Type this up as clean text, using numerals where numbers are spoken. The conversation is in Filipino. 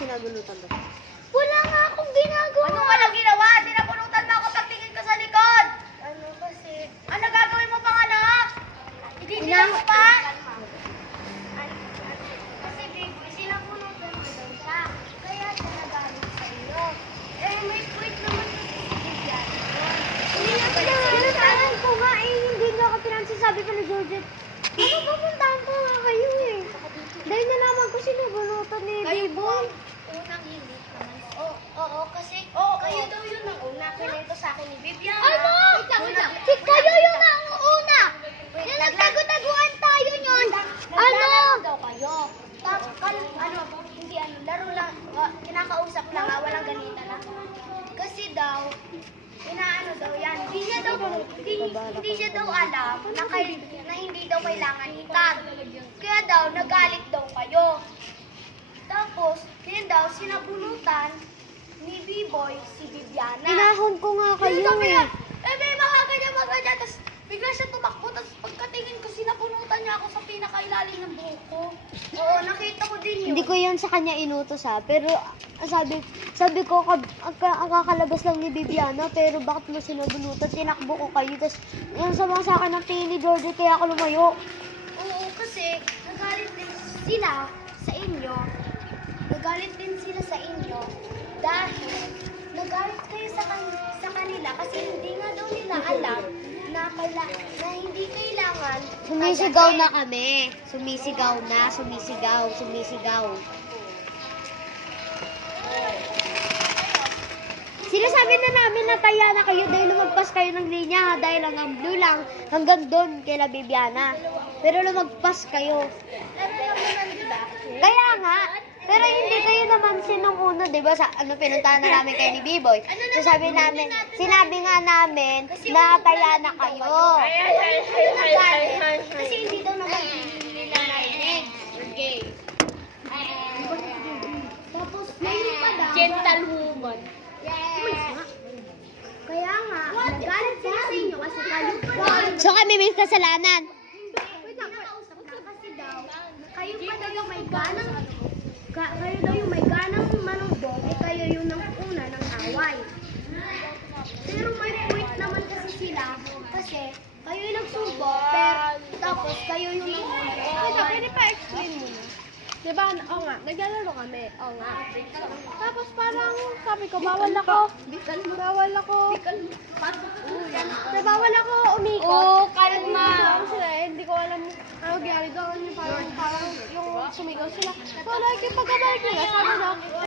sinabunutan mo? Wala nga akong ginagawa. Ano walang ginawa? Dinapunutan mo ako pagtingin ko sa likod. Ano kasi? Ano gagawin mo pa nga na? Hindi mo pa? Kasi baby, sinabunutan mo daw siya. Kaya siya nagalit sa iyo. Eh, may point naman kasi si Vivian. Hindi na pinangalan ko nga eh. Hindi nga ako pinagsasabi pa ni Georgette. Ano pupuntahan ko nga kayo eh. Dahil nalaman ko sinubunutan ni Biboy. Unang hindi naman. Oo, kasi kayo daw yun ang una. Kinento sa akin ni Vivian. Ano? Si kayo yung nauna. Yung nagtago-taguan tayo yun. Naglalaro daw kayo. Hindi laro lang, kinakausap lang, walang ganita lang. Kasi daw, inaano daw yan, hindi niya daw alam na hindi daw kailangan itan. Kaya daw, nagalit daw kayo. Tapos, yun daw, sinabunutan ni B-Boy si Viviana. Inahon ko nga kayo Sabi eh. niya, may mga ganyan. Tapos, bigla siya tumakbo. Tapos, pagkatingin ko, sinabunutan niya ako sa pinakailalim ng buhok ko. Oo, nakita ko din yun. Hindi ko yun sa kanya inutos ha, pero sabi ko, ang kakalabas lang ni Viviana, pero bakit mo sinabunutan? Tinakbo ko kayo, tapos yung sama sa akin ng tingin ni Georgie, kaya ako lumayo. Oo, kasi nagalit din sila sa inyo. Nagalit din sila sa inyo dahil nagalit kayo sa kanila kasi hindi nga daw nila alam na hindi kailangan. Sumisigaw na kami. Sumisigaw. Sinasabi na namin na taya na kayo dahil lumagpas kayo ng linya ha, dahil hanggang blue lang, hanggang doon kila Viviana. Pero lumagpas kayo. Pero alam mo na, di ba? Kaya nga, pero hindi kayo naman sinong una, di ba? Sa pinuntahan na namin kayo ni B-Boy. So sabi namin, sinabi nga namin na taya na kayo. Kasi hindi daw naman nila narinig. Okay. Tapos, ngayon pa daw. Gentlewoman. Yes. Kaya nga, nagalit sila sa inyo kasi kayo pa daw. So kami may kasalanan. Wait lang, kasi daw, kayo pa daw yung may ganang, kayo daw yung may ganang manunggong, eh kayo yung una ng away. Pero may point naman kasi sila, kasi kayo yung nagsubo, pero tapos kayo yung nag-away. Pwede pa explain mo na. Diba, oo nga, naglalaro kami. Oo nga. Tapos parang sabi ko, bawal ako. Bawal ako umikot. Oo, kalma. Sila, hindi ko alam ano ginagawa doon. Parang yung sumigaw sila. So, like, yung pagkabalik nila, sabi na,